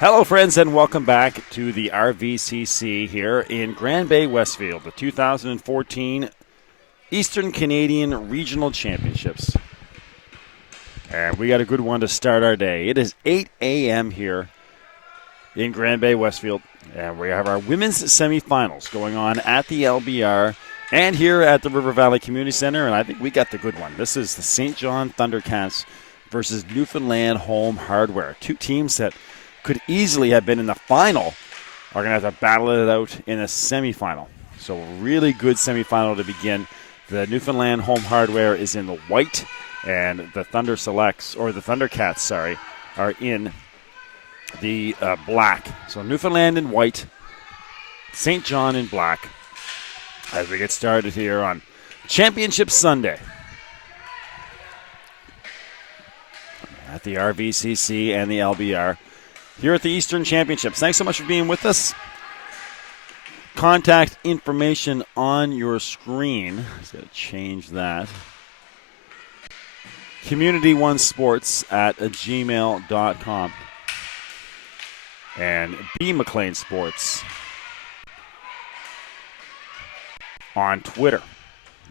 Hello, friends, and welcome back to the RVCC here in Grand Bay, Westfield, the 2014 Eastern Canadian Regional Championships. And we got a good one to start our day. It is 8 a.m. here in Grand Bay, Westfield, and we have our women's semifinals going on at the LBR and here at the River Valley Community Center, and I think we got the good one. This is the St. John Thundercats versus Newfoundland Home Hardware, two teams that could easily have been in the final are going to have to battle it out in a semifinal. So really good semifinal to begin. The Newfoundland Home Hardware is in the white, and the Thundercats, are in the black. So Newfoundland in white, St. John in black. As we get started here on Championship Sunday at the RVCC and the LBR. Here at the Eastern Championships. Thanks so much for being with us. Contact information on your screen. Just got to change that. Community1sports at gmail.com. And B. McLean Sports on Twitter.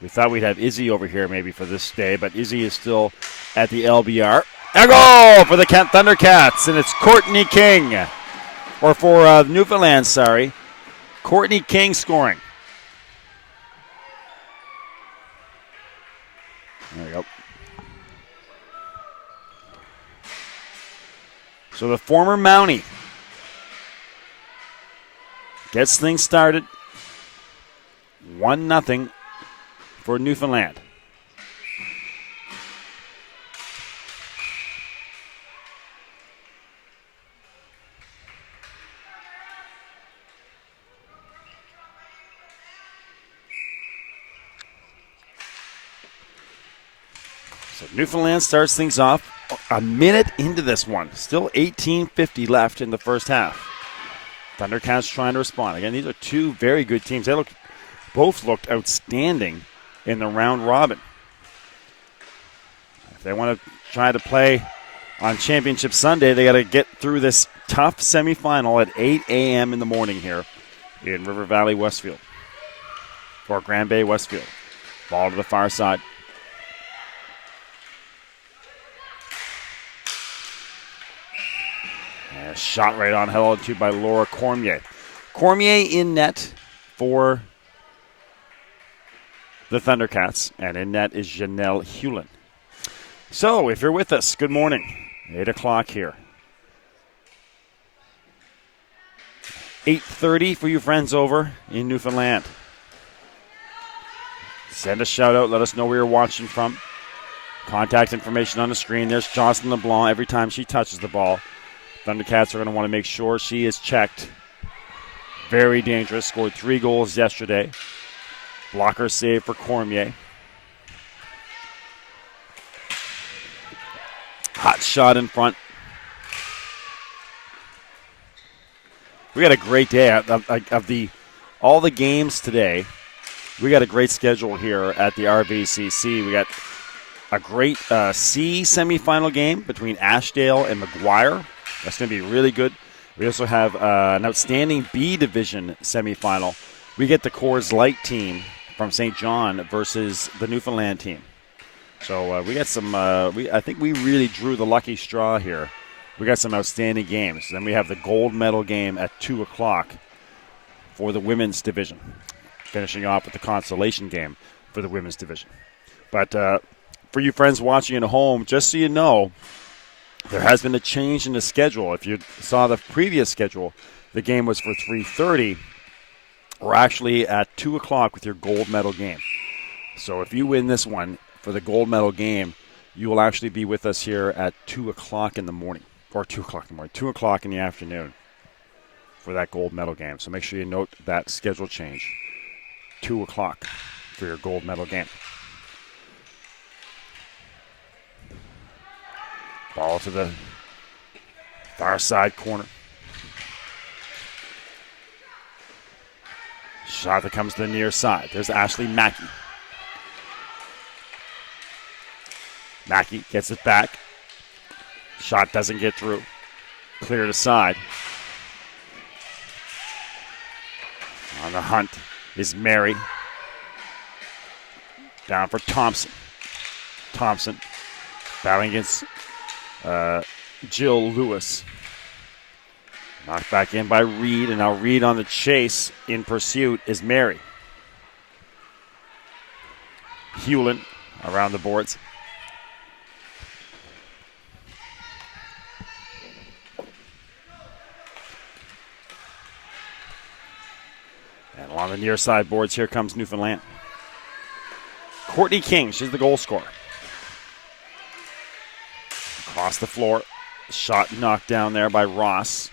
We thought we'd have Izzy over here maybe for this day, but Izzy is still at the LBR. A goal for the Thundercats, and it's Courtney King. Or for Newfoundland, Courtney King scoring. There we go. So the former Mountie gets things started. 1-0 for Newfoundland. So Newfoundland starts things off a minute into this one. Still 18:50 left in the first half. Thundercats trying to respond. Again, these are two very good teams. They both looked outstanding in the round robin. If they want to try to play on Championship Sunday, they got to get through this tough semifinal at 8 a.m. in the morning here in River Valley, Westfield. Or Grand Bay, Westfield. Ball to the far side. Shot right on, held to by Laura Cormier. Cormier in net for the Thundercats, and in net is Janelle Hewlin. So, if you're with us, good morning. 8 o'clock here. 8:30 for you friends over in Newfoundland. Send a shout out. Let us know where you're watching from. Contact information on the screen. There's Jocelyn LeBlanc every time she touches the ball. Thundercats are going to want to make sure she is checked. Very dangerous. Scored 3 goals yesterday. Blocker save for Cormier. Hot shot in front. We got a great day of all the games today. We got a great schedule here at the RVCC. We got a great C semifinal game between Ashdale and McGuire. That's going to be really good. We also have an outstanding B division semifinal. We get the Coors Light team from St. John versus the Newfoundland team. So we got some. I think we really drew the lucky straw here. We got some outstanding games. Then we have the gold medal game at 2 o'clock for the women's division, finishing off with the consolation game for the women's division. But for you friends watching at home, just so you know, there has been a change in the schedule. If you saw the previous schedule, the game was for 3:30. We're actually at 2 o'clock with your gold medal game. So if you win this one for the gold medal game, you will actually be with us here at 2 o'clock in the morning. Or 2 o'clock in the morning, 2 o'clock in the afternoon for that gold medal game. So make sure you note that schedule change. 2 o'clock for your gold medal game. Ball to the far side corner. Shot that comes to the near side. There's Ashley Mackey. Mackey gets it back. Shot doesn't get through. Cleared aside. On the hunt is Mary. Down for Thompson. Thompson battling against Jill Lewis. Knocked back in by Reed, and now Reed on the chase in pursuit is Mary. Hewlin around the boards. And along the near side boards, here comes Newfoundland. Courtney King, she's the goal scorer. Across the floor, shot knocked down there by Ross.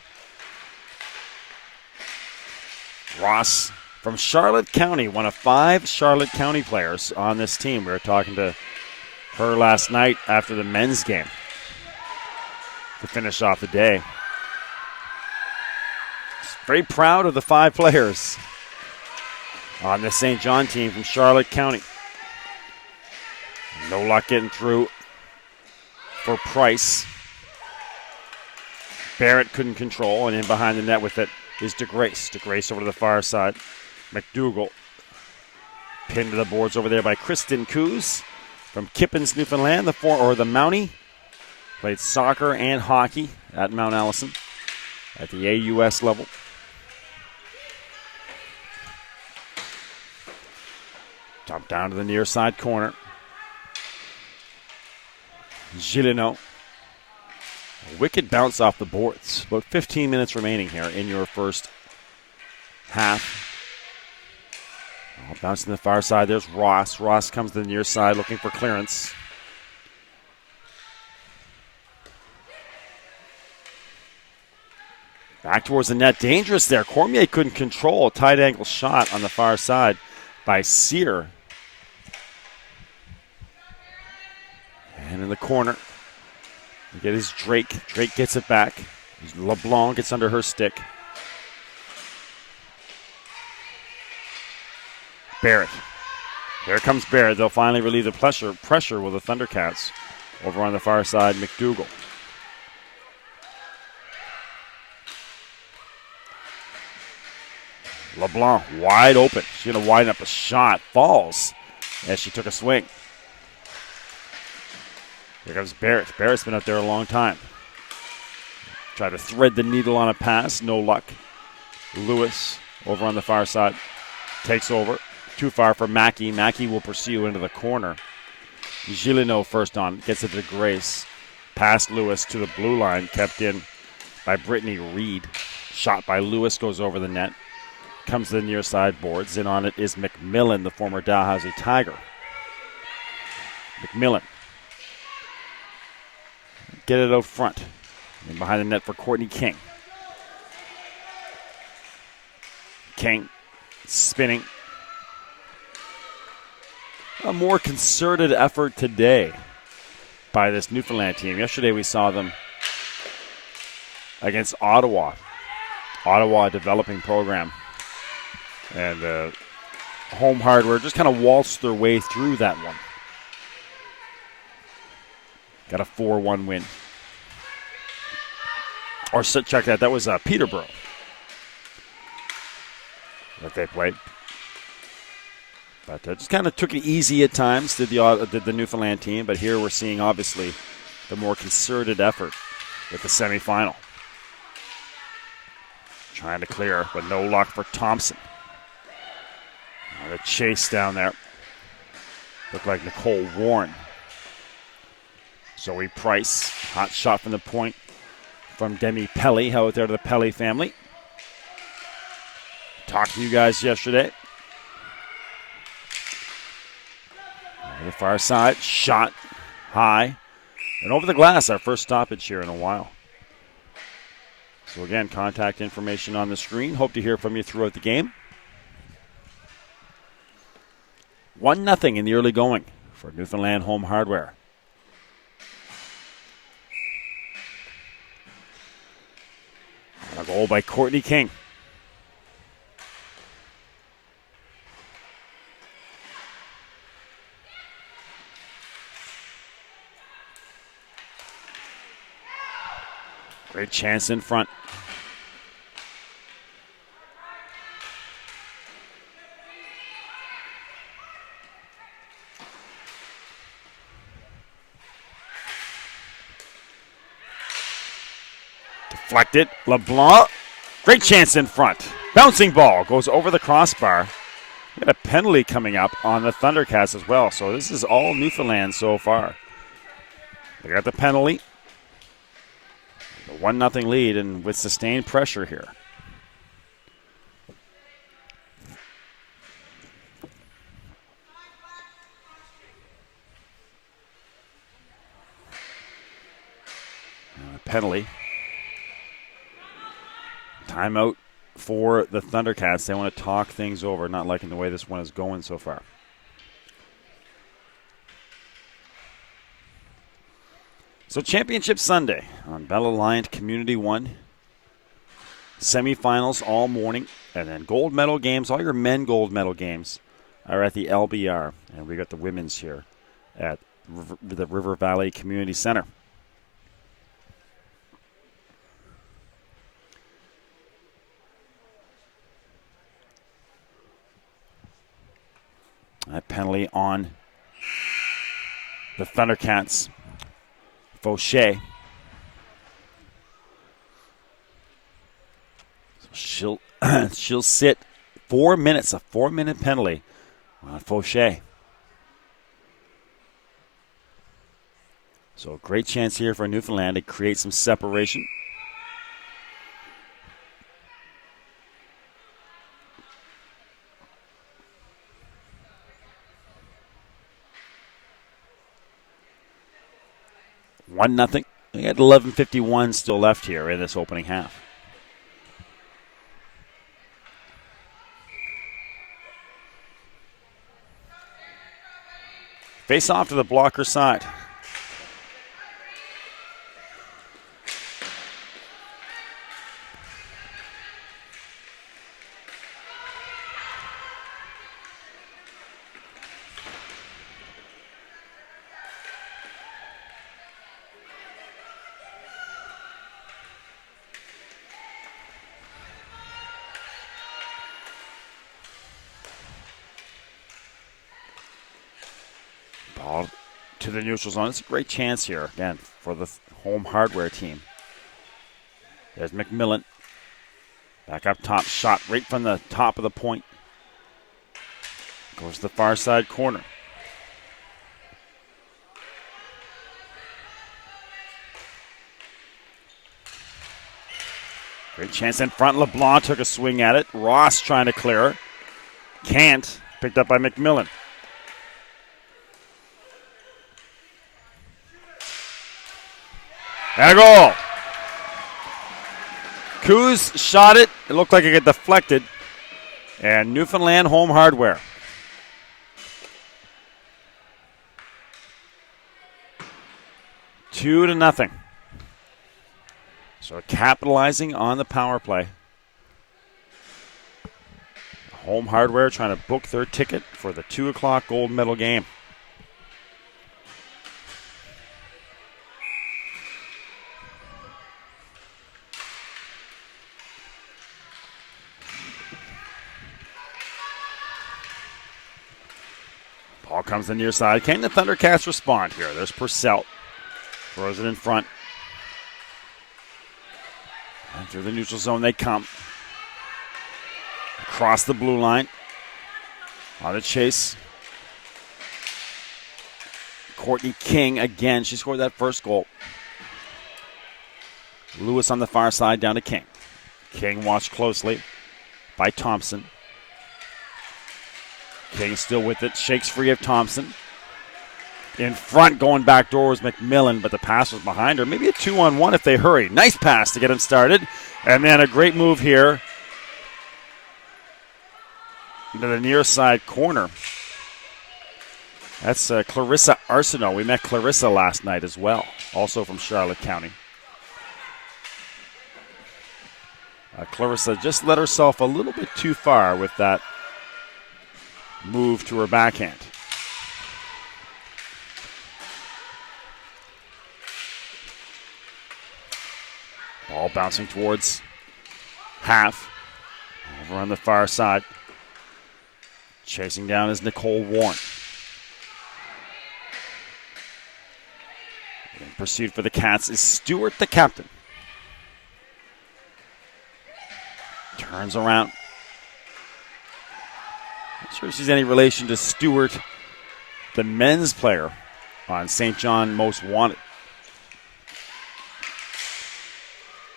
Ross from Charlotte County, one of 5 Charlotte County players on this team. We were talking to her last night after the men's game to finish off the day. Very proud of the 5 players on the St. John team from Charlotte County. No luck getting through for Price. Barrett couldn't control, and in behind the net with it is DeGrace. DeGrace over to the far side. McDougall pinned to the boards over there by Kristen Coos from Kippens, Newfoundland. The Mountie played soccer and hockey at Mount Allison at the AUS level. Dump down to the near side corner. Gilino. A wicked bounce off the boards. About 15 minutes remaining here in your first half. Bouncing to the far side. There's Ross. Ross comes to the near side looking for clearance. Back towards the net. Dangerous there. Cormier couldn't control a tight angle shot on the far side by Sear. And in the corner, we get his Drake. Drake gets it back. LeBlanc gets under her stick. Barrett. Here comes Barrett. They'll finally relieve the pressure with the Thundercats. Over on the far side, McDougall. LeBlanc wide open. She's going to widen up a shot. Falls as she took a swing. Here comes Barrett. Barrett's been out there a long time. Tried to thread the needle on a pass. No luck. Lewis over on the far side. Takes over. Too far for Mackey. Mackey will pursue into the corner. Gilino first on. Gets it to Grace. Past Lewis to the blue line. Kept in by Brittany Reed. Shot by Lewis goes over the net. Comes to the near side boards. In on it is McMillan, the former Dalhousie Tiger. McMillan. Get it out front. And behind the net for Courtney King. King spinning. A more concerted effort today by this Newfoundland team. Yesterday we saw them against Ottawa. Ottawa developing program. And Home Hardware just kind of waltzed their way through that one. Got a 4-1 win. Or check that. That was Peterborough that they played. But just kind of took it easy at times, did the Newfoundland team. But here we're seeing, obviously, the more concerted effort with the semifinal. Trying to clear, but no luck for Thompson. The chase down there. Looked like Nicole Warren. Zoe Price, hot shot from the point from Demi Pelly. Out there to the Pelly family. Talked to you guys yesterday. On the far side, shot high. And over the glass, our first stoppage here in a while. So again, contact information on the screen. Hope to hear from you throughout the game. 1-0 in the early going for Newfoundland Home Hardware. A goal by Courtney King. Great chance in front. Deflected. LeBlanc. Great chance in front. Bouncing ball goes over the crossbar. We got a penalty coming up on the Thundercats as well. So this is all Newfoundland so far. They got the penalty. The 1-0 lead, and with sustained pressure here. Penalty. Timeout for the Thundercats. They want to talk things over, not liking the way this one is going so far. So Championship Sunday on Bell Alliant Community 1. Semifinals all morning, and then gold medal games. All your men gold medal games are at the LBR, and we got the women's here at the River Valley Community Center. That penalty on the Thundercats. Fauché. So she'll sit 4 minutes, a 4-minute penalty on Fauché. So a great chance here for Newfoundland to create some separation. One nothing. We got 11:51 still left here in this opening half. Face off to the blocker side. Ball to the neutral zone. It's a great chance here, again, for the home hardware team. There's McMillan. Back up top, shot right from the top of the point. Goes to the far side corner. Great chance in front. LeBlanc took a swing at it. Ross trying to clear her. Can't. Picked up by McMillan. And a goal. Coos shot it. It looked like it got deflected. And Newfoundland home hardware. Two to nothing. So capitalizing on the power play. Home hardware trying to book their ticket for the 2 o'clock gold medal game. Ball comes to the near side. Can the Thundercats respond here? There's Purcell. Throws it in front. And through the neutral zone they come. Across the blue line. On the chase. Courtney King again. She scored that first goal. Lewis on the far side down to King. King watched closely by Thompson. King still with it. Shakes free of Thompson. In front, going back door was McMillan, but the pass was behind her. Maybe a 2-on-1 if they hurry. Nice pass to get him started. And then a great move here to the near side corner. That's Clarissa Arsenault. We met Clarissa last night as well, also from Charlotte County. Clarissa just let herself a little bit too far with that move to her backhand. Ball bouncing towards half. Over on the far side. Chasing down is Nicole Warren. In pursuit for the Cats is Stewart, the captain. Turns around. Not sure if she's any relation to Stewart, the men's player on St. John Most Wanted.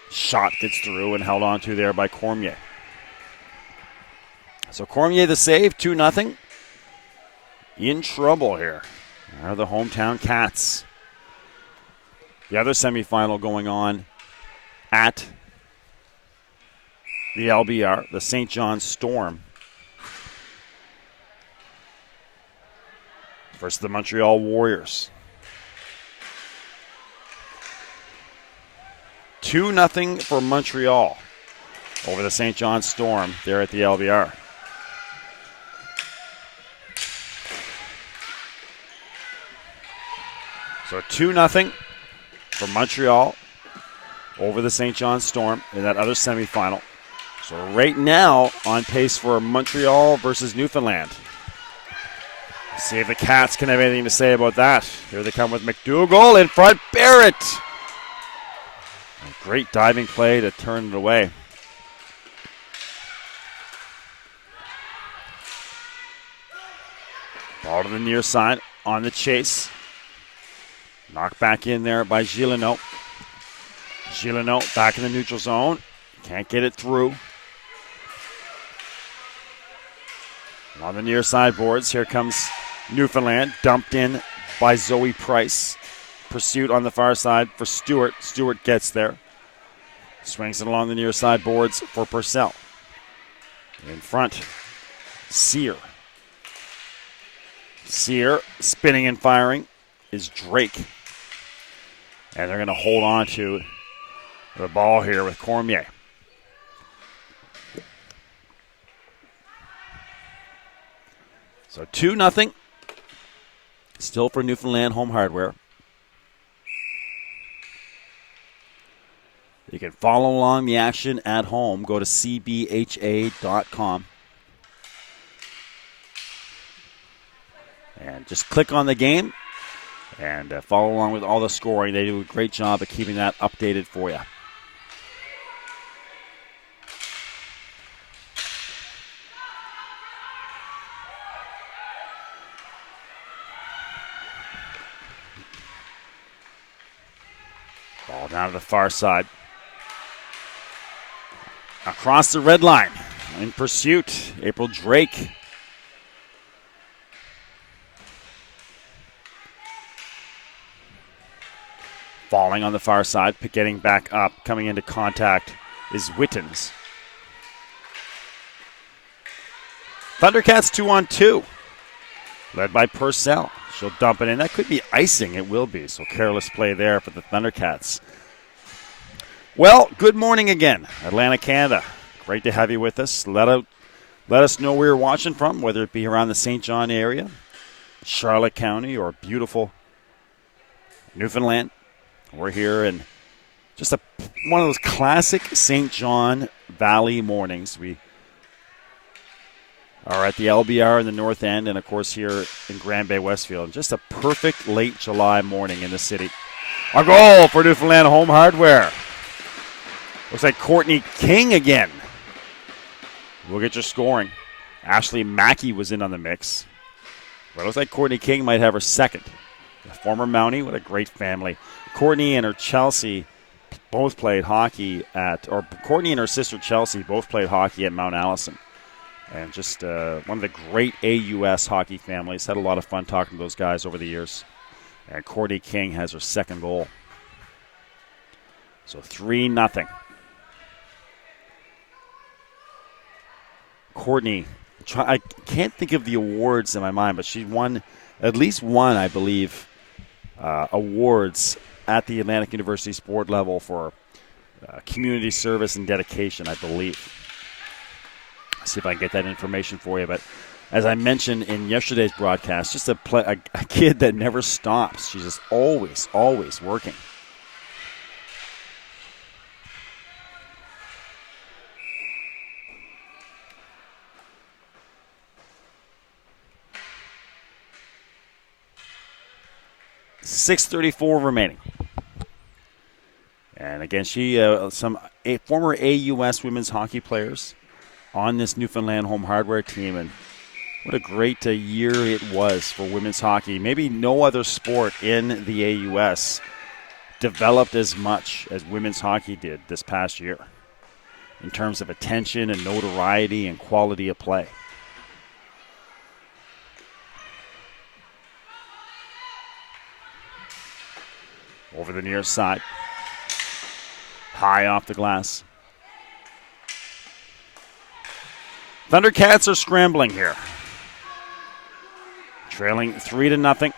Shot gets through and held on to there by Cormier. So Cormier the save, 2-0. In trouble here are the hometown Cats. The other semifinal going on at the LBR, the St. John Storm versus the Montreal Warriors. 2-0 for Montreal over the St. John Storm there at the LBR. So 2-0 for Montreal over the St. John Storm in that other semifinal. So right now on pace for Montreal versus Newfoundland. Let's see if the Cats can have anything to say about that. Here they come with McDougall in front. Barrett. A great diving play to turn it away. Ball to the near side on the chase. Knocked back in there by Gillineau. Gillineau back in the neutral zone. Can't get it through. On the near side boards, here comes Newfoundland. Dumped in by Zoe Price. Pursuit on the far side for Stewart. Stewart gets there. Swings it along the near side boards for Purcell. In front, Sear. Sear spinning and firing is Drake. And they're going to hold on to the ball here with Cormier. So 2-0. Still for Newfoundland Home Hardware. You can follow along the action at home. Go to cbha.com. And just click on the game and follow along with all the scoring. They do a great job of keeping that updated for you. Ball down to the far side. Across the red line. In pursuit, April Drake. Falling on the far side, getting back up, coming into contact is Wittens. Thundercats 2-on-2, led by Purcell. She'll dump it in. That could be icing. It will be. So careless play there for the Thundercats. Well, good morning again, Atlantic Canada. Great to have you with us. Let us know where you're watching from, whether it be around the St. John area, Charlotte County, or beautiful Newfoundland. We're here in just one of those classic St. John Valley mornings. We are at the LBR in the North End and, of course, here in Grand Bay, Westfield. Just a perfect late July morning in the city. A goal for Newfoundland Home Hardware. Looks like Courtney King again. We'll get your scoring. Ashley Mackey was in on the mix. But it looks like Courtney King might have her second. A former Mountie, what a great family. Courtney and her Chelsea both played hockey Courtney and her sister Chelsea both played hockey at Mount Allison. And just one of the great AUS hockey families. Had a lot of fun talking to those guys over the years. And Courtney King has her second goal. So 3-0. Courtney, I can't think of the awards in my mind, but she won at least one, I believe, awards at the Atlantic University sport level for community service and dedication, I believe. Let's see if I can get that information for you. But as I mentioned in yesterday's broadcast, just a kid that never stops. She's just always working. 6:34 remaining. And again, some former AUS women's hockey players on this Newfoundland Home Hardware team. And what a great year it was for women's hockey. Maybe no other sport in the AUS developed as much as women's hockey did this past year in terms of attention and notoriety and quality of play. Over the near side. High off the glass. Thundercats are scrambling here. Trailing 3-0.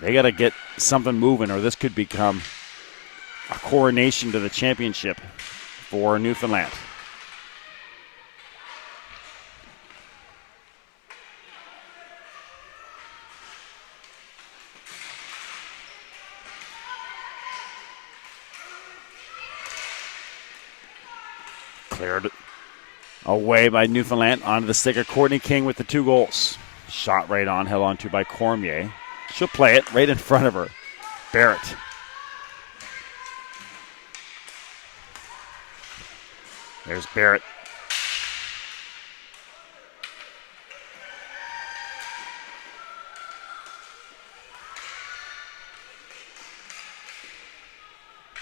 They got to get something moving, or this could become a coronation to the championship for Newfoundland. Cleared away by Newfoundland onto the stick of Courtney King with the 2 goals. Shot right on, held on to by Cormier. She'll play it right in front of her. Barrett. There's Barrett.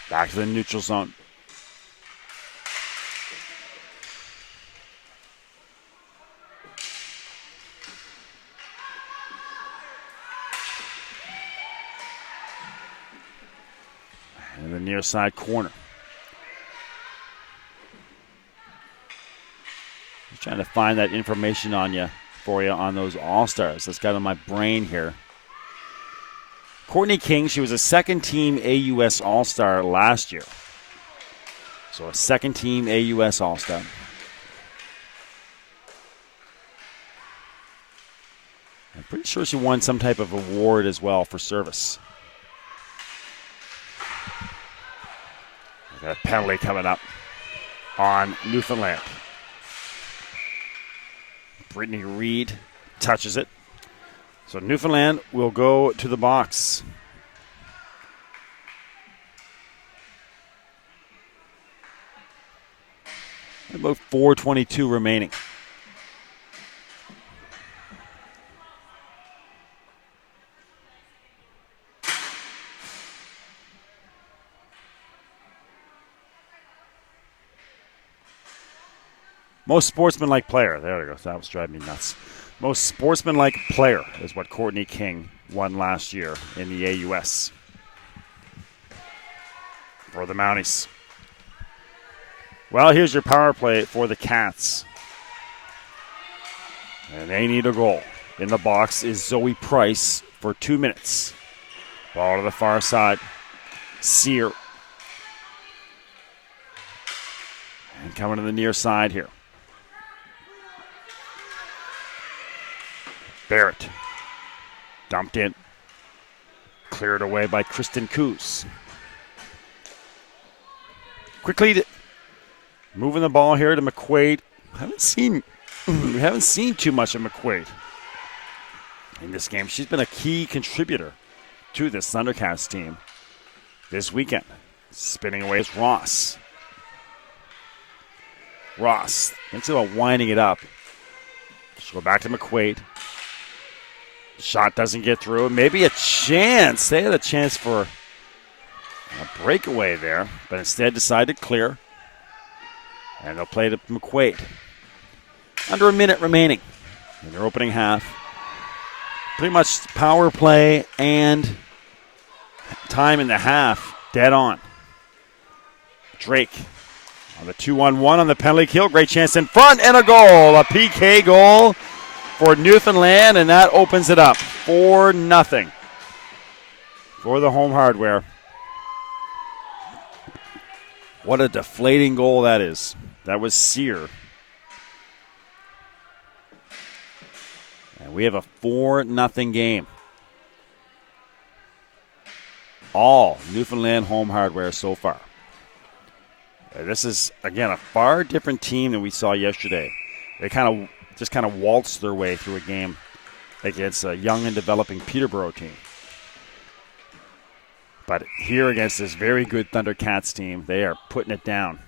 Back to the neutral zone. In the near side corner. Just trying to find that information for you on those All-Stars. That's got on my brain here. Courtney King, she was a second-team AUS All-Star last year. So a second-team AUS All-Star. I'm pretty sure she won some type of award as well for service. Got a penalty coming up on Newfoundland. Brittany Reed touches it. So Newfoundland will go to the box. About 4:22 remaining. Most sportsmanlike player. There we go. That was driving me nuts. Most sportsmanlike player is what Courtney King won last year in the AUS for the Mounties. Well, here's your power play for the Cats. And they need a goal. In the box is Zoe Price for 2 minutes. Ball to the far side. Sear. And coming to the near side here. Barrett. Dumped in. Cleared away by Kristen Coos. Quickly moving the ball here to McQuaid. We haven't seen too much of McQuaid in this game. She's been a key contributor to this Thundercats team this weekend. Spinning away is Ross. Ross thinks about winding it up. She'll go back to McQuaid. Shot doesn't get through. Maybe a chance. They had a chance for a breakaway there, but instead decided to clear. And they'll play to McQuaid. Under a minute remaining in their opening half. Pretty much power play and time in the half dead on. Drake on the 2-on-1 on the penalty kill. Great chance in front and a goal. A PK goal for Newfoundland, and that opens it up 4-0 for the Home Hardware. What a deflating goal that is. That was Sear. And we have a 4-0 game. All Newfoundland Home Hardware so far. This is, again, a far different team than we saw yesterday. They kind of waltzed their way through a game against a young and developing Peterborough team. But here against this very good Thundercats team, they are putting it down.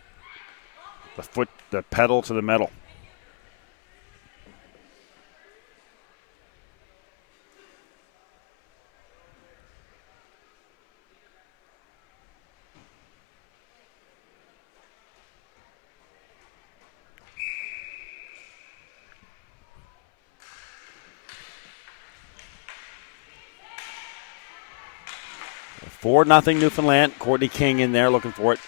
The pedal to the metal. Four nothing Newfoundland. Courtney King in there looking for it.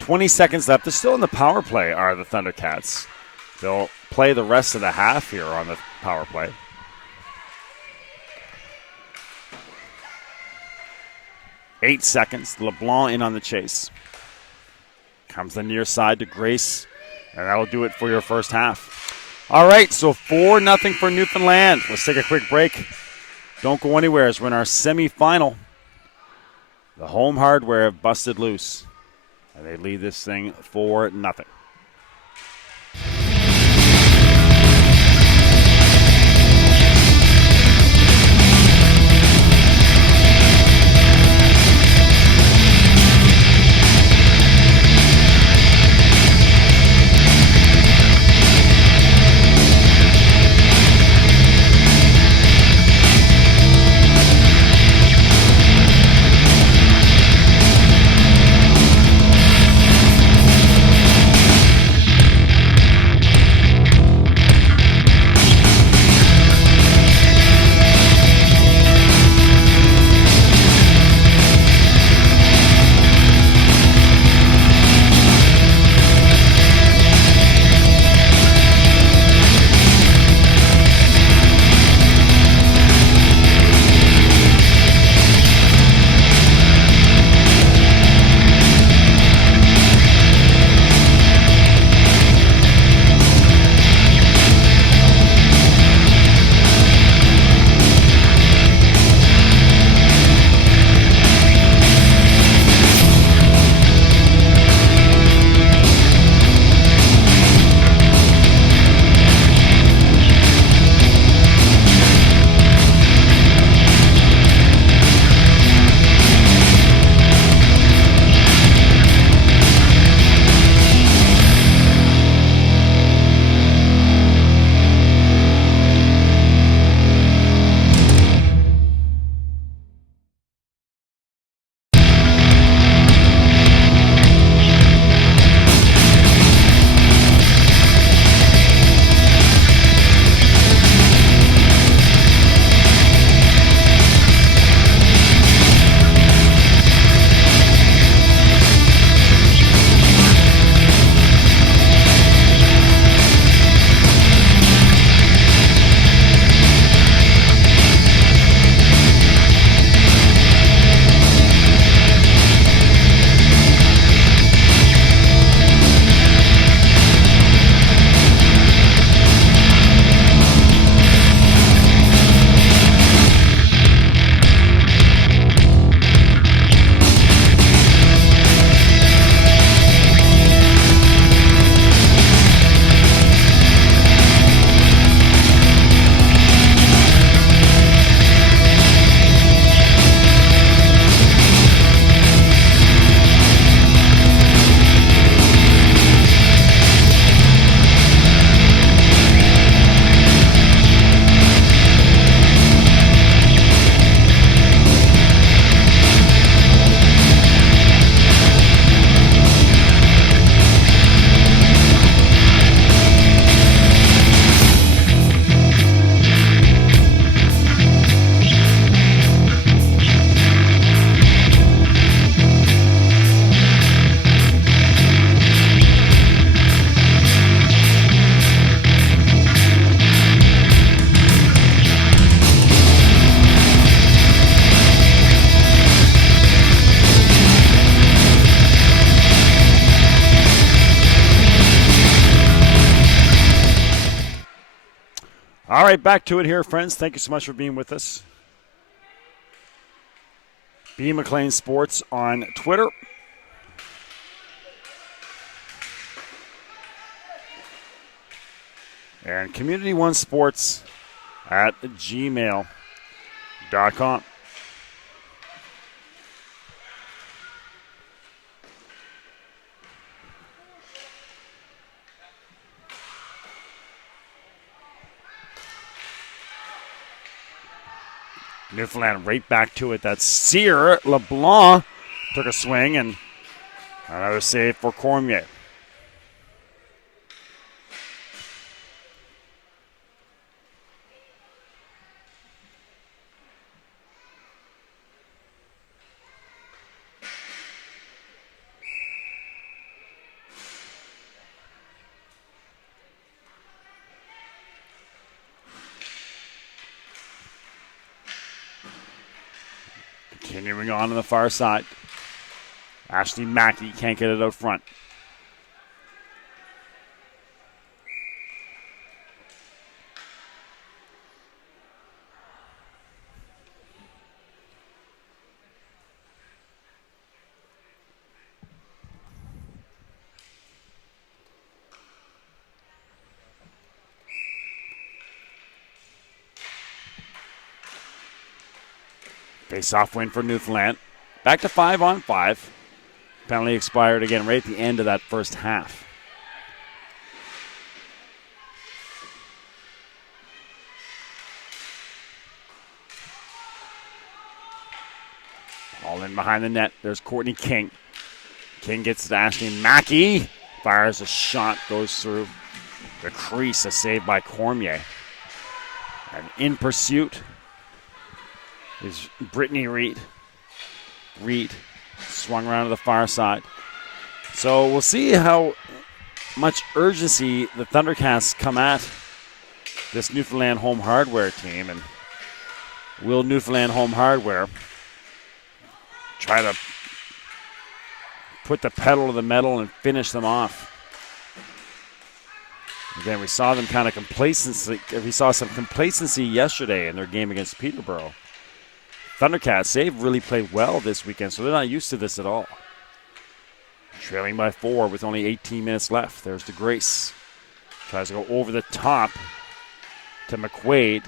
$20 seconds left. They're still in the power play, are the Thundercats. They'll play the rest of the half here on the power play. Eight seconds. LeBlanc in on the chase. Comes the near side to Grace, and that'll do it for your first half. All right, so 4-0 for Newfoundland. Let's take a quick break. Don't go anywhere as we're in our semifinal. The Home Hardware have busted loose, and they lead this thing 4-0. All right, back to it here, friends. Thank you so much for being with us. B. McLean Sports on Twitter. And Community One Sports at gmail.com. Newfoundland right back to it. That's Cyr. LeBlanc took a swing and another save for Cormier. Continuing on the far side. Ashley Mackey can't get it out front. Face-off win for Newfoundland. Back to 5-on-5. Penalty expired again right at the end of that first half. All in behind the net. There's Courtney King. King gets to Ashley Mackey. Fires a shot, goes through the crease. A save by Cormier. And in pursuit is Brittany Reed. Reed swung around to the far side. So we'll see how much urgency the Thundercats come at this Newfoundland Home Hardware team. And will Newfoundland Home Hardware try to put the pedal to the metal and finish them off? Again, we saw them kind of complacency. We saw some complacency yesterday in their game against Peterborough. Thundercats, they've really played well this weekend, so they're not used to this at all. Trailing by 4 with only 18 minutes left. There's DeGrace. Tries to go over the top to McQuaid.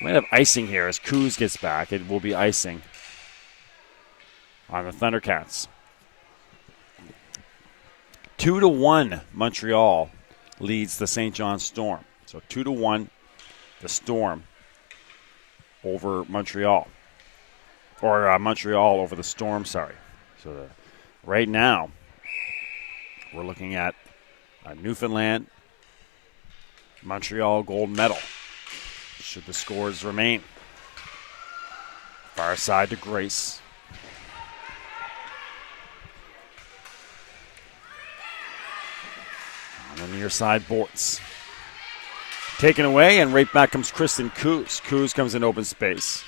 Might have icing here as Coos gets back. It will be icing on the Thundercats. 2-1 Montreal leads the St. John Storm. So 2-1 the Storm over Montreal. Or Montreal over the Storm, sorry. So right now, we're looking at a Newfoundland Montreal gold medal, should the scores remain. Far side to Grace. On the near side, Bortz. Taken away, and right back comes Kristen Coos. Coos comes in open space.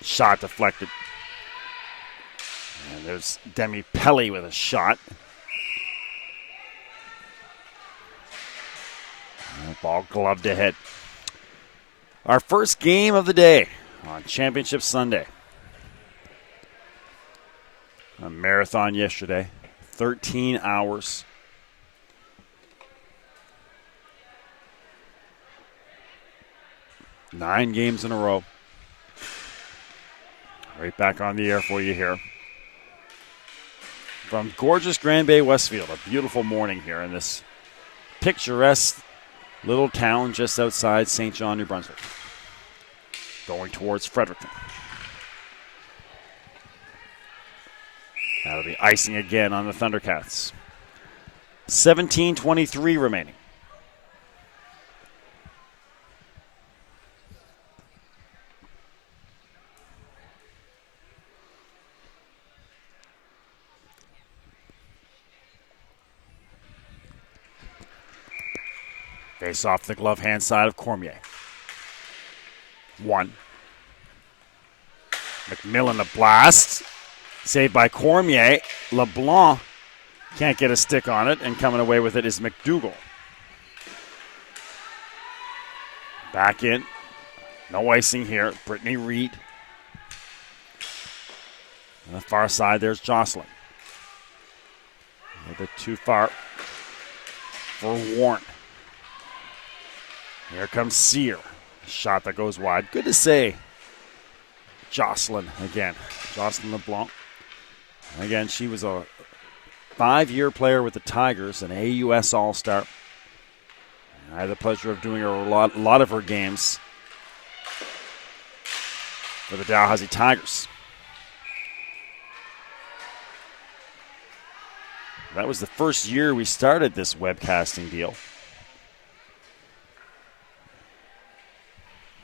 Shot deflected. And there's Demi Pelly with a shot. And the ball gloved ahead. Our first game of the day on Championship Sunday. A marathon yesterday. 13 hours. Nine games in a row. Right back on the air for you here. From gorgeous Grand Bay, Westfield. A beautiful morning here in this picturesque little town just outside St. John, New Brunswick. Going towards Fredericton. That'll be icing again on the Thundercats. 17:23 remaining. Face off the glove hand side of Cormier. 1. McMillan a blast. Saved by Cormier. LeBlanc can't get a stick on it, and coming away with it is McDougall. Back in. No icing here. Brittany Reed. On the far side, there's Jocelyn. A little bit too far for Warren. Here comes Sear. Shot that goes wide. Good to say. Jocelyn again. Jocelyn LeBlanc. Again, she was a 5-year player with the Tigers, an AUS All-Star. I had the pleasure of doing a lot of her games for the Dalhousie Tigers. That was the first year we started this webcasting deal.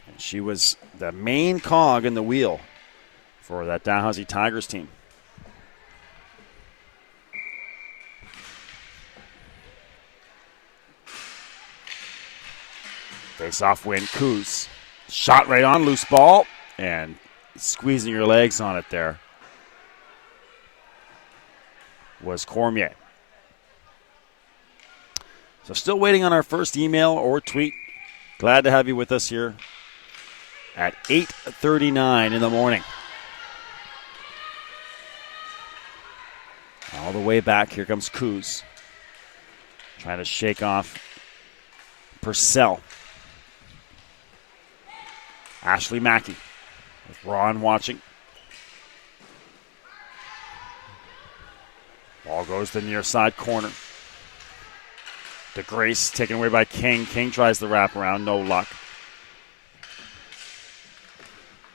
And she was the main cog in the wheel for that Dalhousie Tigers team. Face-off win, Coos. Shot right on, loose ball, and squeezing your legs on it there was Cormier. So still waiting on our first email or tweet. Glad to have you with us here at 8:39 in the morning. All the way back, here comes Coos. Trying to shake off Purcell. Ashley Mackey with Ron watching. Ball goes to the near side corner. DeGrace taken away by King. King tries the wraparound, no luck.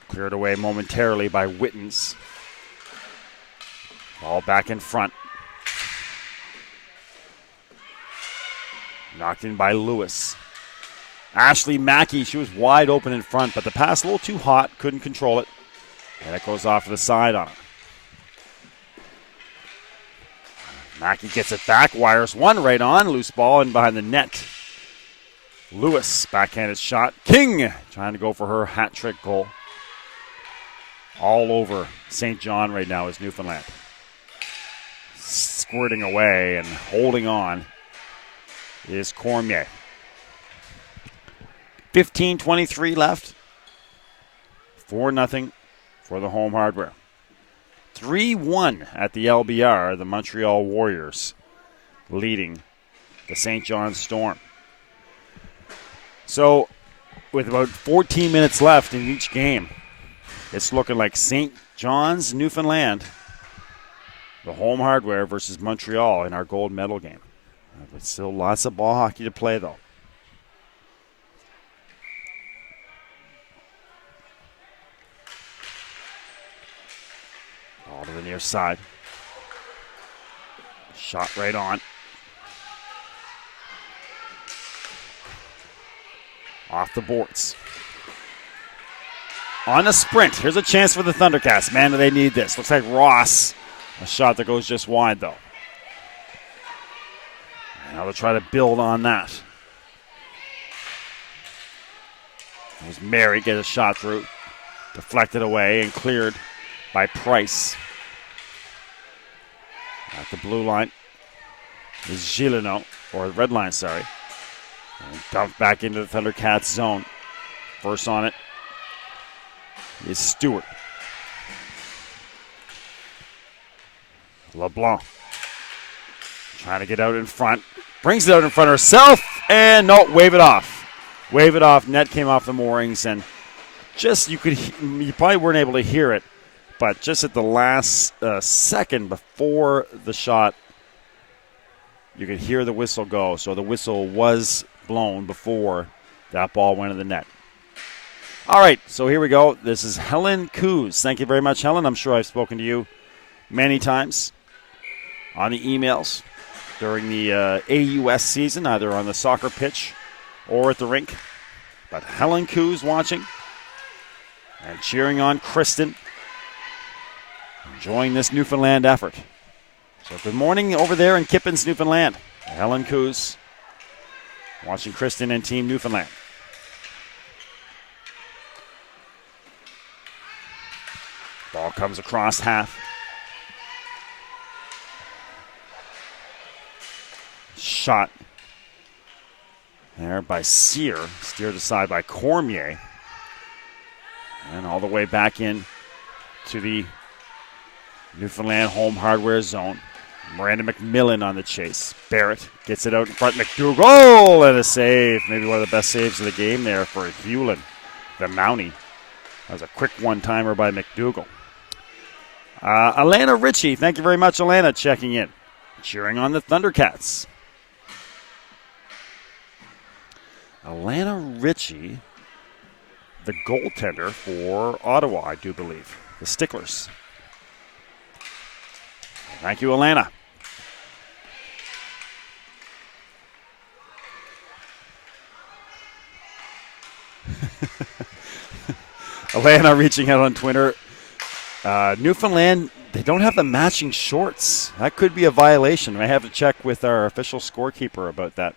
Cleared away momentarily by Wittens. Ball back in front. Knocked in by Lewis. Ashley Mackey, she was wide open in front, but the pass a little too hot, couldn't control it. And it goes off to the side on her. Mackey gets it back, wires one right on, loose ball in behind the net. Lewis, backhanded shot. King trying to go for her hat trick goal. All over St. John right now is Newfoundland. Squirting away and holding on is Cormier. 15:23 left. 4-0 for the Home Hardware. 3-1 at the LBR, the Montreal Warriors leading the St. John's Storm. So with about 14 minutes left in each game, it's looking like St. John's, Newfoundland, the Home Hardware versus Montreal in our gold medal game. But still lots of ball hockey to play, though. Ball to the near side. Shot right on. Off the boards. On a sprint. Here's a chance for the Thundercats. Man, do they need this. Looks like Ross. A shot that goes just wide, though. Now they'll try to build on that. There's Mary, get a shot through. Deflected away and cleared by Price. At the blue line is Gilino, or the red line, sorry. And dumped back into the Thundercats zone. First on it is Stewart. LeBlanc trying to get out in front. Brings it out in front herself, and no, wave it off. Wave it off. Net came off the moorings, and just you probably weren't able to hear it, but just at the last second before the shot, you could hear the whistle go. So the whistle was blown before that ball went in the net. All right, so here we go. This is Helen Coos. Thank you very much, Helen. I'm sure I've spoken to you many times on the emails during the AUS season, either on the soccer pitch or at the rink. But Helen Coos watching and cheering on Kristen, enjoying this Newfoundland effort. So good morning over there in Kippens, Newfoundland. Helen Coos watching Kristen and Team Newfoundland. Ball comes across half. Shot there by Sear, steered aside by Cormier. And all the way back in to the Newfoundland Home Hardware zone. Miranda McMillan on the chase. Barrett gets it out in front. McDougall and a save. Maybe one of the best saves of the game there for Hewlin, the Mountie. That was a quick one-timer by McDougall. Alana Ritchie, thank you very much, Alana, checking in. Cheering on the Thundercats. Alana Ritchie, the goaltender for Ottawa, I do believe. The Sticklers. Thank you, Alana. Alana reaching out on Twitter. Newfoundland, they don't have the matching shorts. That could be a violation. I have to check with our official scorekeeper about that.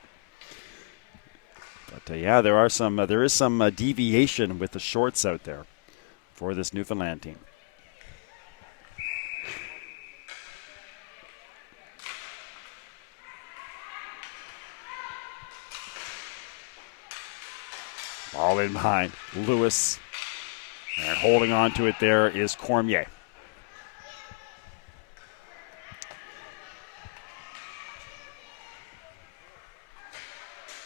But yeah, there is some deviation with the shorts out there for this Newfoundland team. All in behind. Lewis. And holding on to it there is Cormier.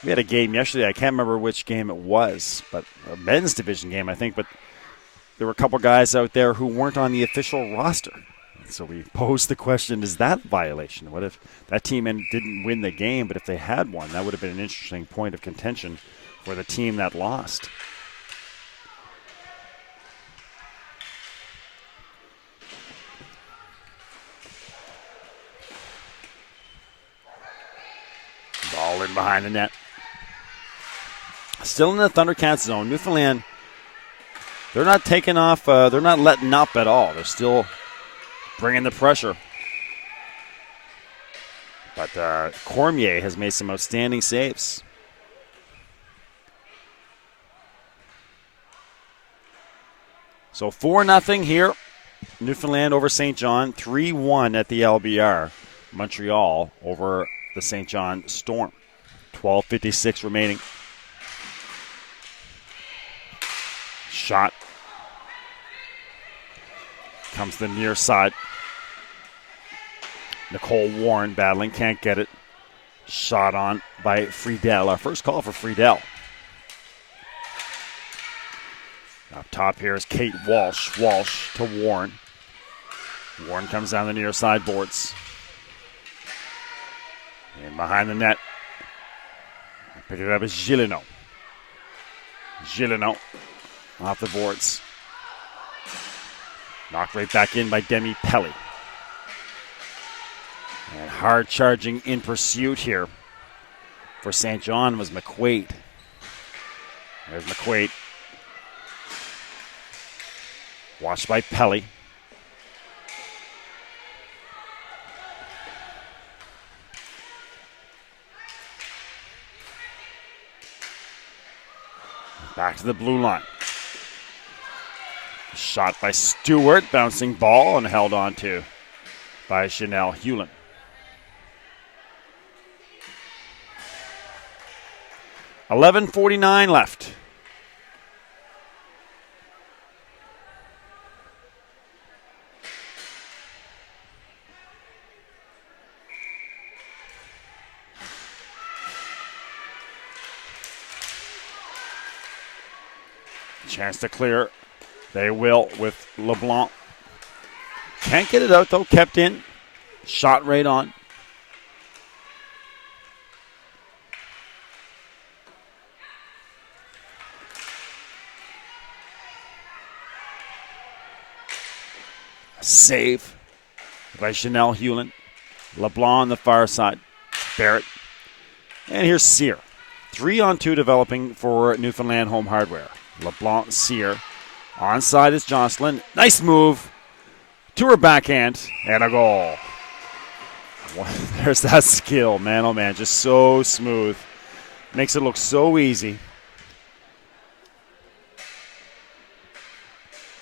We had a game yesterday. I can't remember which game it was, but a men's division game, I think. But there were a couple guys out there who weren't on the official roster. So we posed the question, is that a violation? What if that team didn't win the game, but if they had won, that would have been an interesting point of contention for the team that lost. Ball in behind the net. Still in the Thundercats zone. Newfoundland, they're not taking off. They're not letting up at all. They're still bringing the pressure. But Cormier has made some outstanding saves. So 4-0 here. Newfoundland over St. John. 3-1 at the LBR. Montreal over the St. John Storm. 12:56 remaining. Shot. Comes to the near side. Nicole Warren battling, can't get it. Shot on by Friedel. Our first call for Friedel. Up top here is Kate Walsh. Walsh to Warren. Warren comes down the near side boards. And behind the net. Pick it up as Gilino. Gilino off the boards. Knocked right back in by Demi Pelly. And hard charging in pursuit here for St. John was McQuaid. There's McQuaid. Watched by Pelly. Back to the blue line. Shot by Stewart, bouncing ball and held on to by Chanel Hewlin. $11:49 left. Chance to clear. They will with LeBlanc. Can't get it out though. Kept in. Shot right on. Save by Chanel Hewlin. LeBlanc on the far side. Barrett. And here's Sear. 3-on-2 developing for Newfoundland Home Hardware. LeBlanc, Sear. Onside is Jocelyn. Nice move. To her backhand. And a goal. There's that skill. Man, oh man. Just so smooth. Makes it look so easy.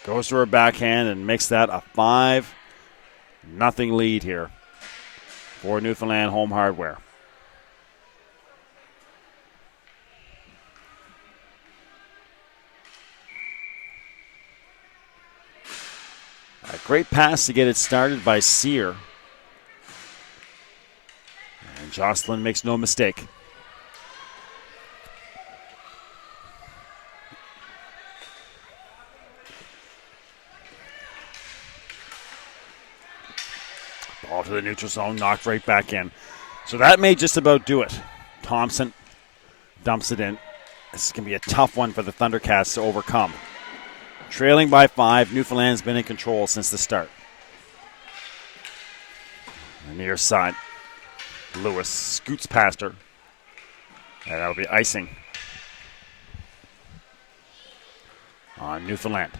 Goes to her backhand and makes that a 5-0 lead here for Newfoundland Home Hardware. A great pass to get it started by Sear. Jocelyn makes no mistake. Ball to the neutral zone, knocked right back in. So that may just about do it. Thompson dumps it in. This is going to be a tough one for the Thundercats to overcome. Trailing by 5, Newfoundland's been in control since the start. On the near side, Lewis scoots past her. And that'll be icing on Newfoundland.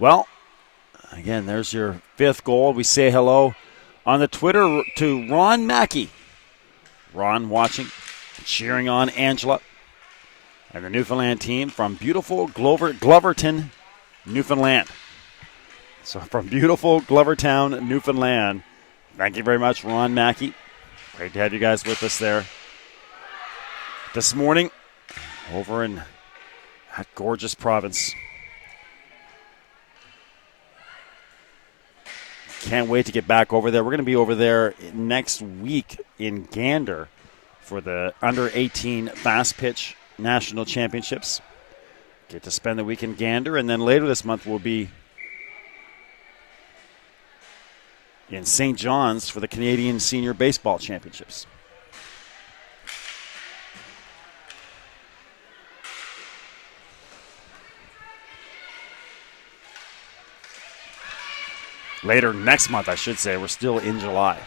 Well, again, there's your 5th goal. We say hello on the Twitter to Ron Mackey. Ron watching, cheering on Angela and the Newfoundland team from beautiful Gloverton, Newfoundland. So from beautiful Glovertown, Newfoundland, thank you very much, Ron Mackey. Great to have you guys with us there this morning over in that gorgeous province. Can't wait to get back over there. We're going to be over there next week in Gander for the Under-18 Fast Pitch National Championships. Get to spend the week in Gander, and then later this month we'll be in St. John's for the Canadian Senior Baseball Championships. Later next month, I should say. We're still in July.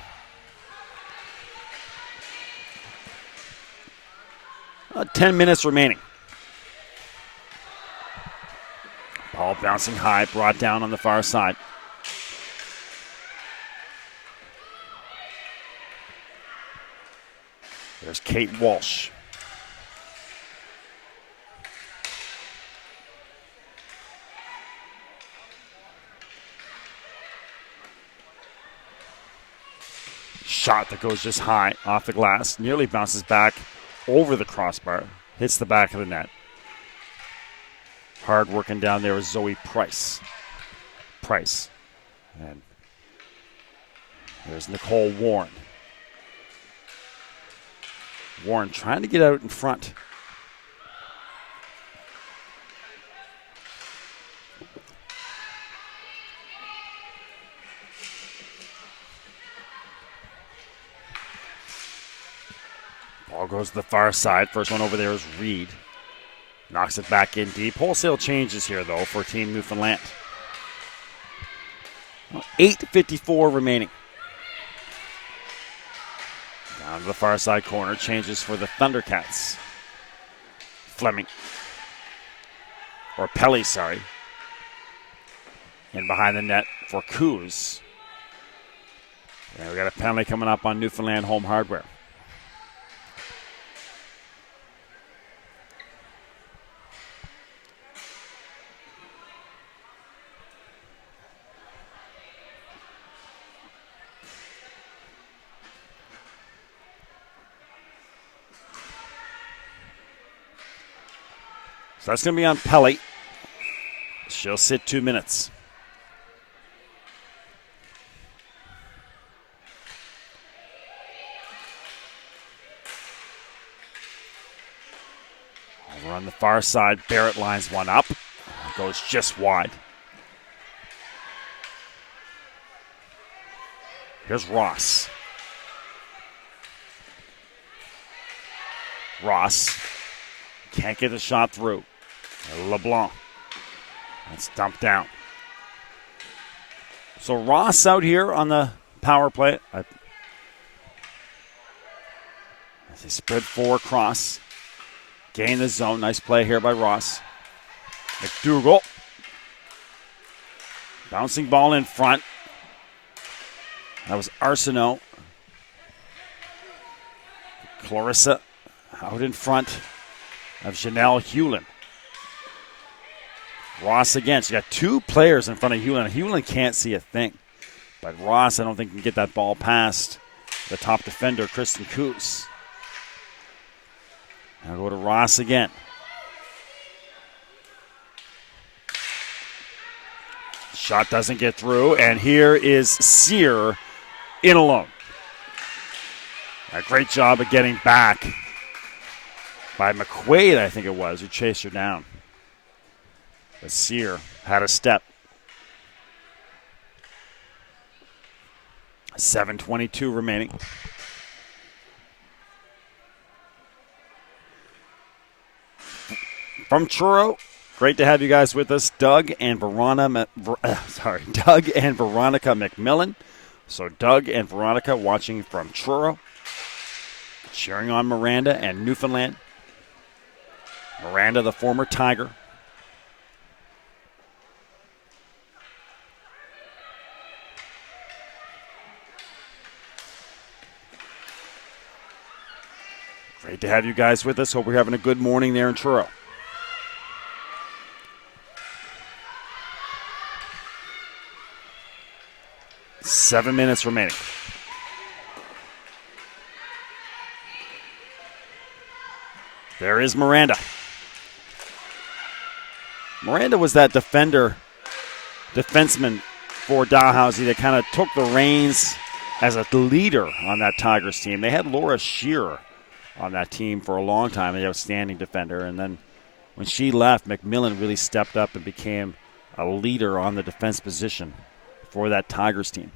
10 minutes remaining. Ball bouncing high, brought down on the far side. There's Kate Walsh. Shot that goes just high off the glass, nearly bounces back over the crossbar, hits the back of the net. Hard working down there is Zoe Price. And there's Nicole Warren. Warren trying to get out in front. Ball goes to the far side. First one over there is Reed. Knocks it back in deep. Wholesale changes here, though, for Team Newfoundland. 8:54 remaining. Down to the far side corner. Changes for the Thundercats. Fleming. Or Pelly, sorry. In behind the net for Coos. And we got a penalty coming up on Newfoundland Home Hardware. So that's going to be on Pelly. She'll sit 2 minutes. Over on the far side, Barrett lines one up. Goes just wide. Here's Ross. Ross can't get the shot through. LeBlanc. That's dumped down. So Ross out here on the power play. As they spread 4 across. Gain the zone. Nice play here by Ross. McDougall. Bouncing ball in front. That was Arsenault. Clarissa out in front of Janelle Hewlin. Ross again. She's got 2 players in front of Hewlin. Hewlin can't see a thing. But Ross, I don't think, can get that ball past the top defender, Kristen Coos. Now go to Ross again. Shot doesn't get through, and here is Sear in alone. A great job of getting back by McQuaid, I think it was, who chased her down. But Sear had a step. 7:22 remaining. From Truro, great to have you guys with us. Doug and Veronica McMillan. So Doug and Veronica watching from Truro, cheering on Miranda and Newfoundland. Miranda, the former Tiger. Great to have you guys with us. Hope we're having a good morning there in Truro. Seven minutes remaining. There is Miranda. Miranda was that defenseman for Dalhousie that kind of took the reins as a leader on that Tigers team. They had Laura Shearer on that team for a long time, an outstanding defender. And then when she left, McMillan really stepped up and became a leader on the defense position for that Tigers team.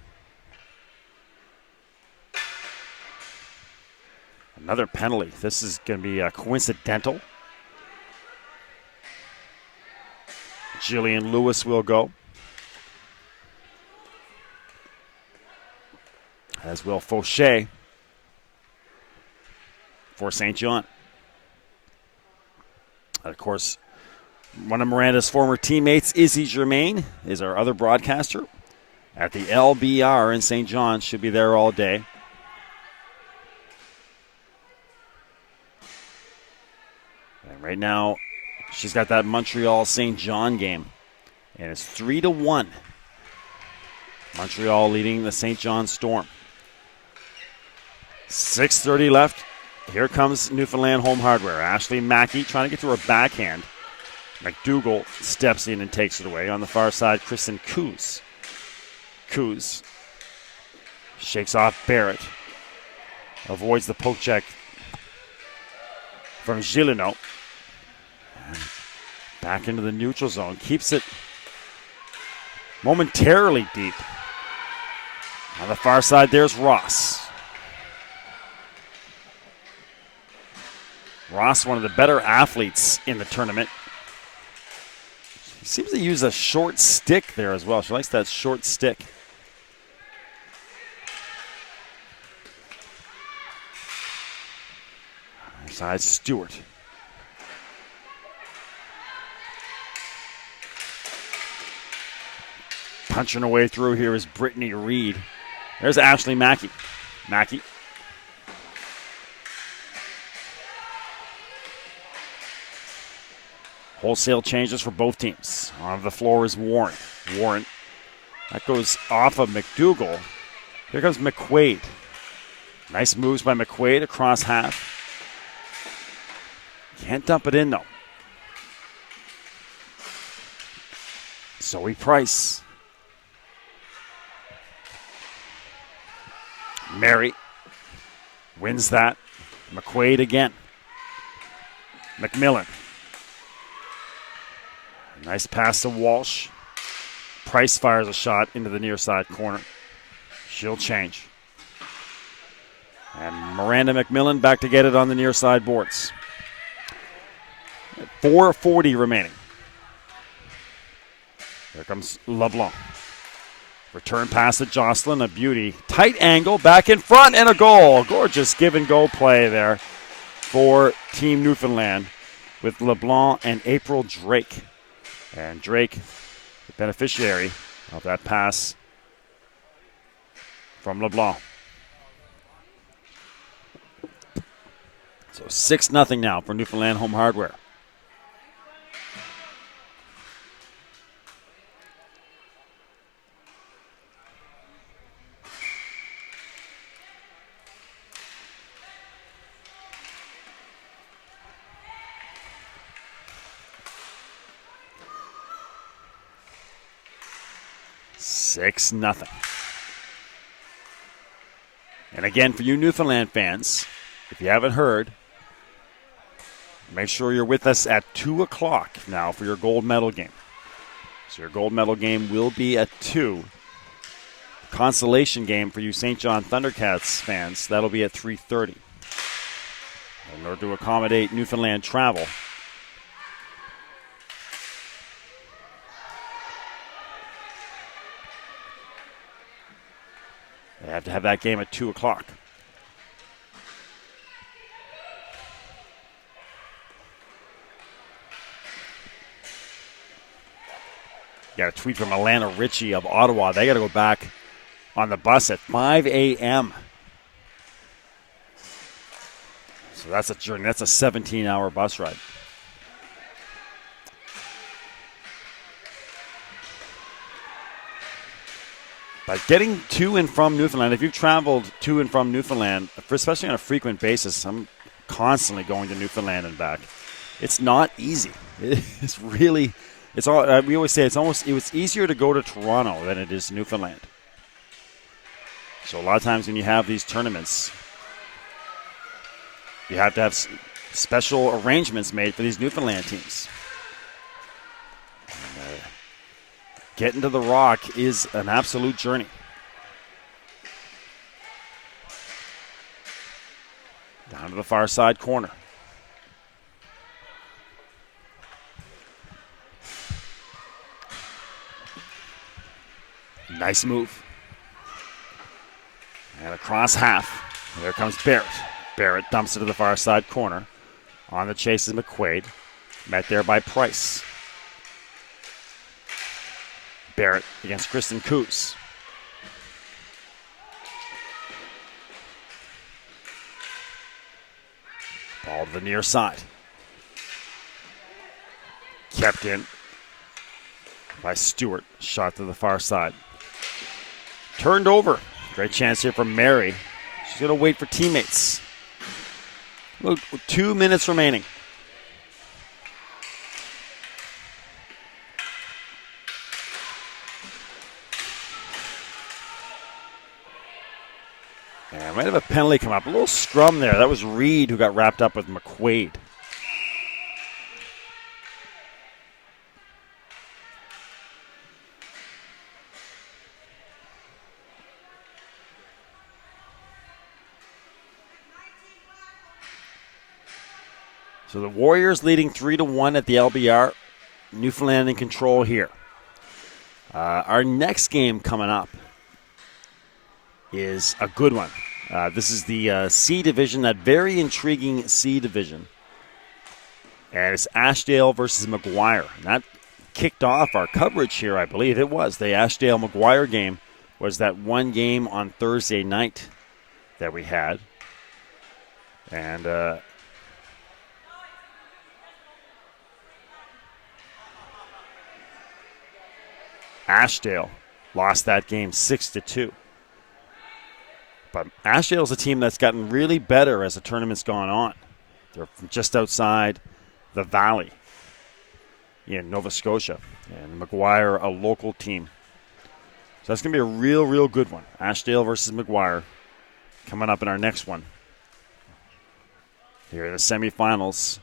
Another penalty. This is going to be coincidental. Jillian Lewis will go, as will Fauché for St. John. And of course, one of Miranda's former teammates, Izzy Germain, is our other broadcaster at the LBR in St. John. Should be there all day. And right now, she's got that Montreal-St. John game, and it's 3-1. Montreal leading the St. John Storm. 6:30 left. Here comes Newfoundland Home Hardware. Ashley Mackey trying to get to her backhand. McDougall steps in and takes it away. On the far side, Kristen Coos. Coos shakes off Barrett. Avoids the poke check from Gilino. Back into the neutral zone. Keeps it momentarily deep. On the far side, there's Ross. Ross, one of the better athletes in the tournament. She seems to use a short stick there as well. She likes that short stick. Side Stewart. Punching her way through here is Brittany Reed. There's Ashley Mackey. Mackey. Wholesale changes for both teams. On the floor is Warren. Warren. That goes off of McDougall. Here comes McQuaid. Nice moves by McQuaid across half. Can't dump it in, though. Zoe Price. Mary wins that. McQuaid again. McMillan. Nice pass to Walsh. Price fires a shot into the near side corner. She'll change. And Miranda McMillan back to get it on the near side boards. 4:40 remaining. Here comes LeBlanc. Return pass to Jocelyn, a beauty. Tight angle, back in front, and a goal. Gorgeous give-and-go play there for Team Newfoundland with LeBlanc and April Drake. And Drake, the beneficiary of that pass from LeBlanc. So 6-0 now for Newfoundland Home Hardware. 6-0. And again, for you Newfoundland fans, if you haven't heard, make sure you're with us at 2 o'clock now for your gold medal game. So your gold medal game will be at 2. Consolation game for you St. John Thundercats fans, that'll be at 3:30. In order to accommodate Newfoundland travel. They have to have that game at 2 o'clock. Got a tweet from Alana Ritchie of Ottawa. They got to go back on the bus at 5 a.m. So that's a journey. That's a 17-hour bus ride. But getting to and from Newfoundland, if you've traveled to and from Newfoundland, especially on a frequent basis, I'm constantly going to Newfoundland and back. It's not easy. It's really, it's all. We always say it's easier to go to Toronto than it is Newfoundland. So a lot of times when you have these tournaments, you have to have special arrangements made for these Newfoundland teams. Getting to the Rock is an absolute journey. Down to the far side corner. Nice move. And across half. There comes Barrett. Barrett dumps it to the far side corner. On the chase is McQuaid. Met there by Price. Barrett against Kristen Coos. Ball to the near side. Kept in by Stewart. Shot to the far side. Turned over. Great chance here from Mary. She's going to wait for teammates. About 2 minutes remaining. And might have a penalty come up. A little scrum there. That was Reed who got wrapped up with McQuaid. So the Warriors leading 3-1 at the LBR. Newfoundland in control here. Our next game coming up is a good one. This is the C division, that very intriguing C division. And it's Ashdale versus McGuire. And that kicked off our coverage here, I believe. It was. The Ashdale-McGuire game was that one game on Thursday night that we had. And Ashdale lost that game 6-2. But Ashdale is a team that's gotten really better as the tournament's gone on. They're from just outside the Valley in Nova Scotia. And McGuire, a local team. So that's going to be a real, real good one. Ashdale versus McGuire coming up in our next one. Here in the semifinals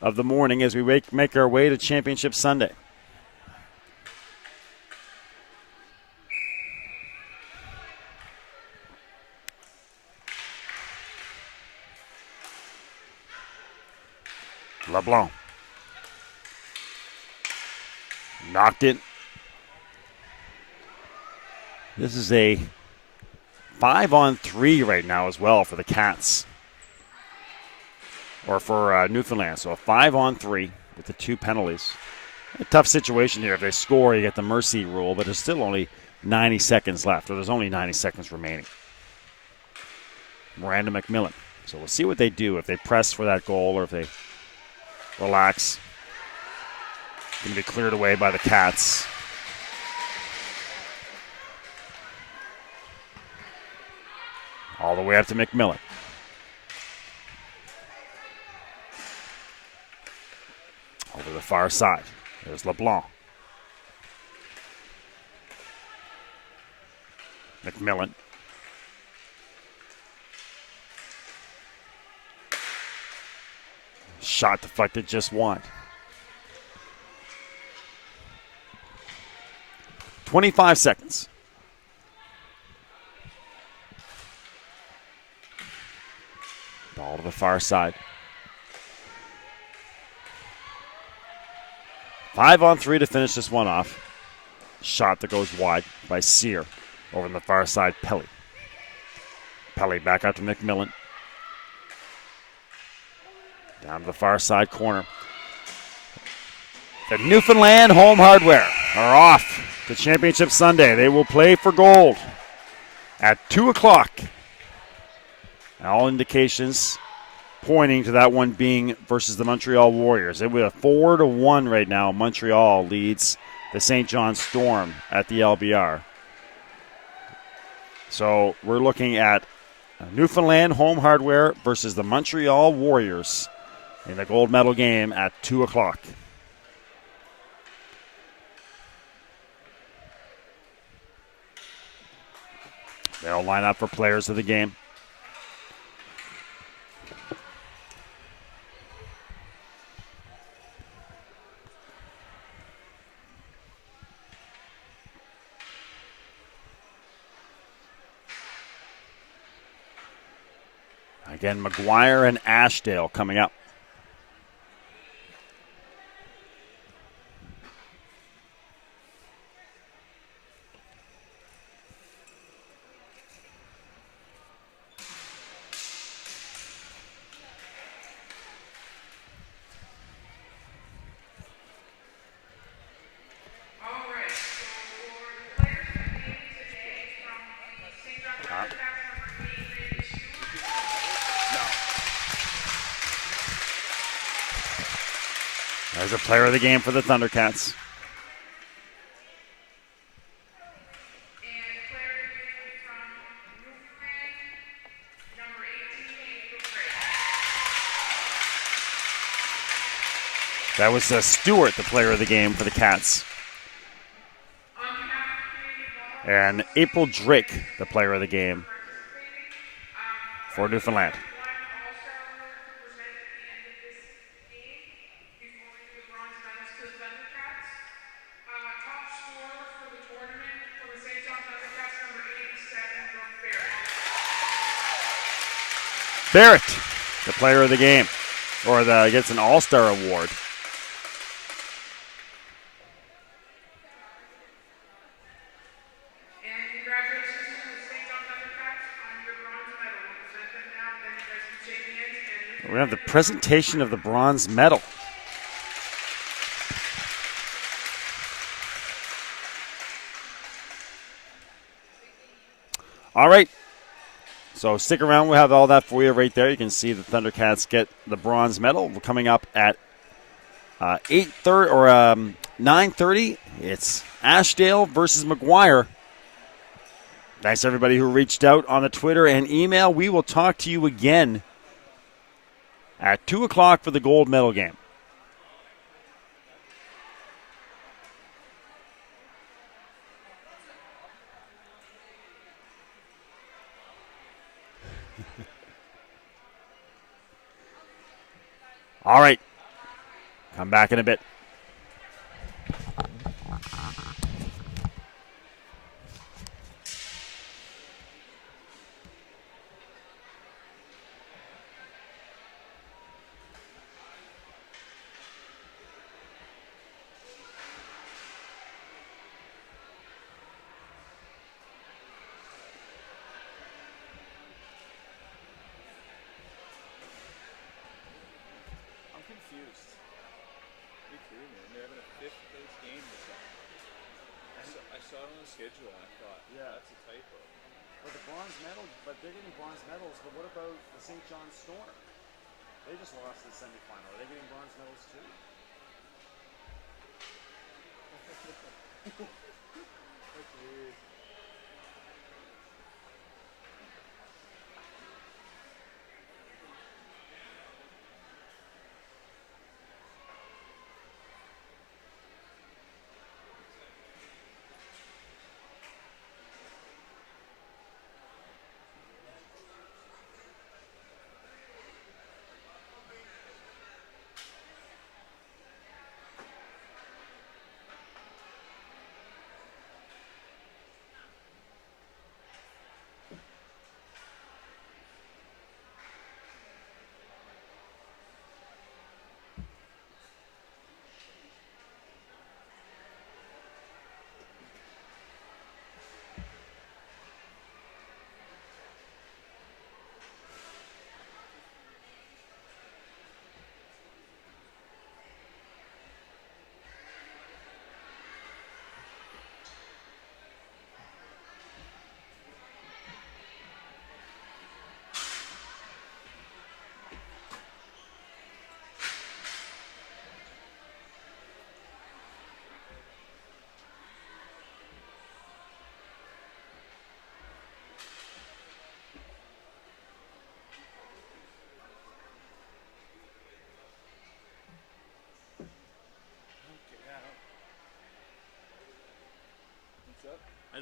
of the morning as we make our way to Championship Sunday. LeBlanc. Knocked it. This is a 5-on-3 right now as well for the Cats. Or for Newfoundland. So a 5-on-3 with the 2 penalties. A tough situation here. If they score, you get the mercy rule, but there's still only 90 seconds left. Or there's only 90 seconds remaining. Miranda McMillan. So we'll see what they do, if they press for that goal or if they relax. Going to be cleared away by the Cats. All the way up to McMillan. Over the far side. There's LeBlanc. McMillan. Shot deflected just wide. 25 seconds. Ball to the far side. 5-on-3 to finish this one off. Shot that goes wide by Sear. Over on the far side, Pelly. Pelly back out to McMillan. Down to the far side corner. The Newfoundland Home Hardware are off to Championship Sunday. They will play for gold at 2 o'clock. All indications pointing to that one being versus the Montreal Warriors. It was a 4-1 right now. Montreal leads the St. John Storm at the LBR. So we're looking at Newfoundland Home Hardware versus the Montreal Warriors in the gold medal game at 2 o'clock. They'll line up for players of the game. Again, McGuire and Ashdale coming up. There's a player of the game for the Thundercats. That was Stewart, the player of the game for the Cats. And April Drake, the player of the game for Newfoundland. Barrett, the player of the game, or gets an All-Star award. We have the presentation of the bronze medal. All right. So stick around. We'll have all that for you right there. You can see the Thundercats get the bronze medal. We're coming up at 8:30 or 9:30. It's Ashdale versus McGuire. Thanks everybody who reached out on the Twitter and email. We will talk to you again at 2 o'clock for the gold medal game. All right. Come back in a bit. Schedule, I thought. Yeah, that's a typo. But the bronze medal, but they're getting bronze medals. But what about the St. John Storm? They just lost the semifinal. Are they getting bronze medals too? That's weird.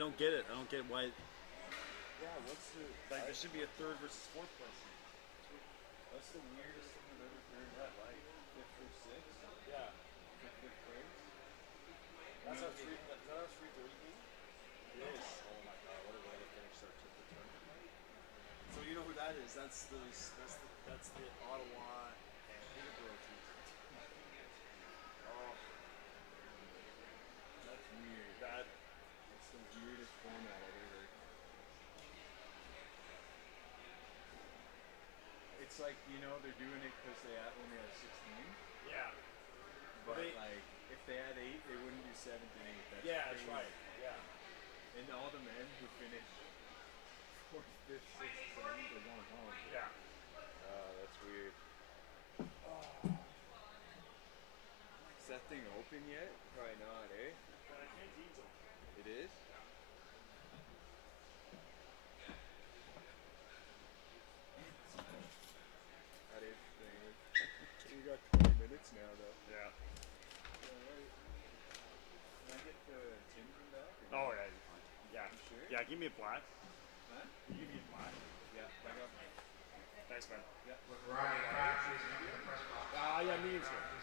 don't get it. I don't get why. Yeah, what's the... Like, there should be a third versus fourth place. That's the weirdest thing I've ever heard in my life. Fifth or sixth? Yeah. Fifth place? That's our 3. Is that our 3:30 game? It is. Oh my god! What a way to finish our tournament. So you know who that is? That's the Ottawa and Peterborough team. Oh, that's weird. That's the weirdest format I've ever heard. It's like, they're doing it because they only have 16. Yeah. But like, if they had 8, they wouldn't do 7th and 8th. That's Yeah, crazy. that's right. Yeah. And all the men who finish 4th, 5th, 6th, 7th, they're going home. Yeah. Oh, that's weird. Is that thing open yet? Probably not, eh? It is? That is strange. We got 20 minutes now, though. Yeah. Alright. Can I get the Timber back? Oh yeah. You're fine. Yeah. You sure? Yeah. Give me a black. Huh? Give me a black. Yeah, I got mine. Thanks, man. Yeah. With Ryan Crabtree coming to the press box. Yeah. Medium's good.